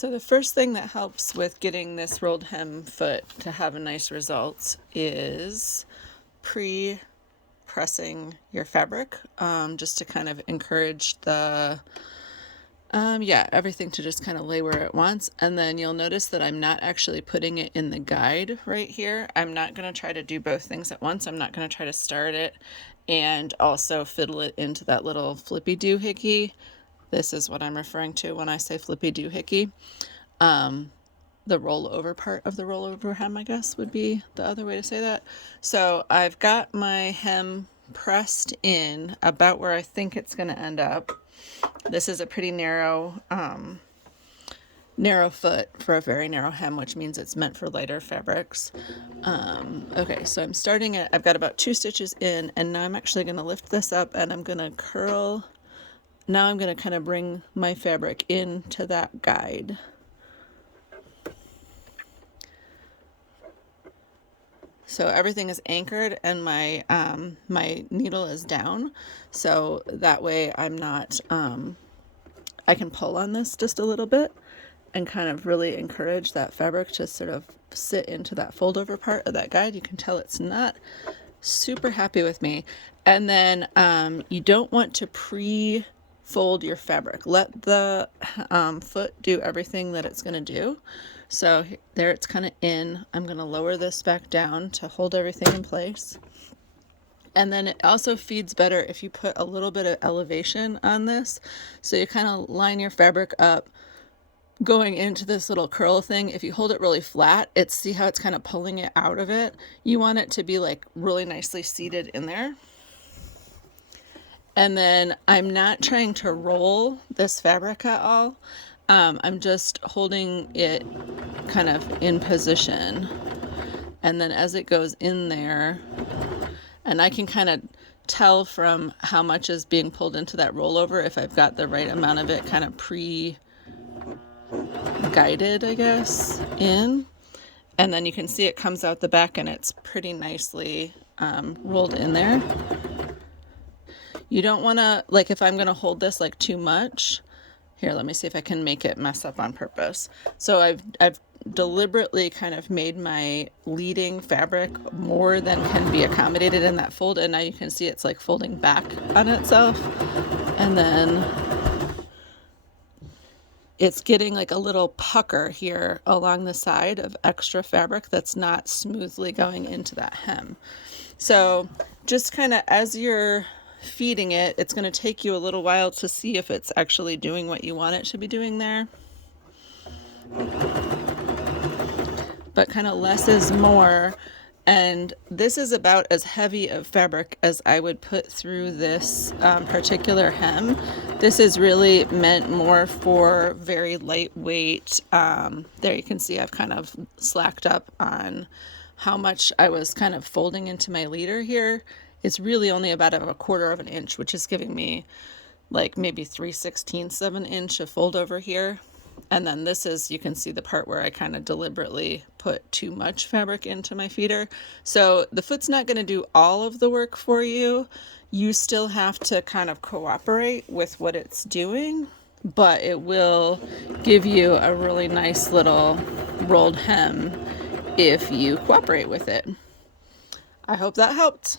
So the first thing that helps with getting this rolled hem foot to have a nice result is pre-pressing your fabric, just to kind of encourage the everything to just kind of lay where it wants. And then you'll notice that I'm not actually putting it in the guide right here. I'm not going to try to do both things at once. I'm not going to try to start it and also fiddle it into that little flippy doohickey. This is what I'm referring to when I say flippy doohickey. The rollover part of the rollover hem, I guess, would be the other way to say that. So I've got my hem pressed in about where I think it's going to end up. This is a pretty narrow foot for a very narrow hem, which means it's meant for lighter fabrics. Okay, so I'm starting it. I've got about 2 stitches in, and now I'm actually going to lift this up and I'm going to curl. Now I'm going to kind of bring my fabric into that guide. So everything is anchored and my my needle is down, so that way I'm not, I can pull on this just a little bit and kind of really encourage that fabric to sort of sit into that fold over part of that guide. You can tell it's not super happy with me. And then you don't want to pre-fold your fabric. Let the foot do everything that it's going to do. So there it's kind of in. I'm going to lower this back down to hold everything in place. And then it also feeds better if you put a little bit of elevation on this. So you kind of line your fabric up going into this little curl thing. If you hold it really flat, see how it's kind of pulling it out of it. You want it to be like really nicely seated in there. And then I'm not trying to roll this fabric at all. I'm just holding it kind of in position. And then as it goes in there, and I can kind of tell from how much is being pulled into that rollover if I've got the right amount of it kind of pre-guided, I guess, in. And then you can see it comes out the back and it's pretty nicely rolled in there. You don't want to, like, if I'm going to hold this like too much, here, let me see if I can make it mess up on purpose. So I've deliberately kind of made my leading fabric more than can be accommodated in that fold, and now you can see it's like folding back on itself, and then it's getting like a little pucker here along the side of extra fabric that's not smoothly going into that hem. So just kind of as you're feeding it, it's going to take you a little while to see if it's actually doing what you want it to be doing there. But kind of less is more. And this is about as heavy of fabric as I would put through this particular hem. This is really meant more for very lightweight. There you can see I've kind of slacked up on how much I was kind of folding into my leader here. It's really only about a 1/4 of an inch, which is giving me like maybe 3/16 of an inch of fold over here. And then this is, you can see the part where I kind of deliberately put too much fabric into my feeder. So the foot's not going to do all of the work for you. You still have to kind of cooperate with what it's doing, but it will give you a really nice little rolled hem if you cooperate with it. I hope that helped.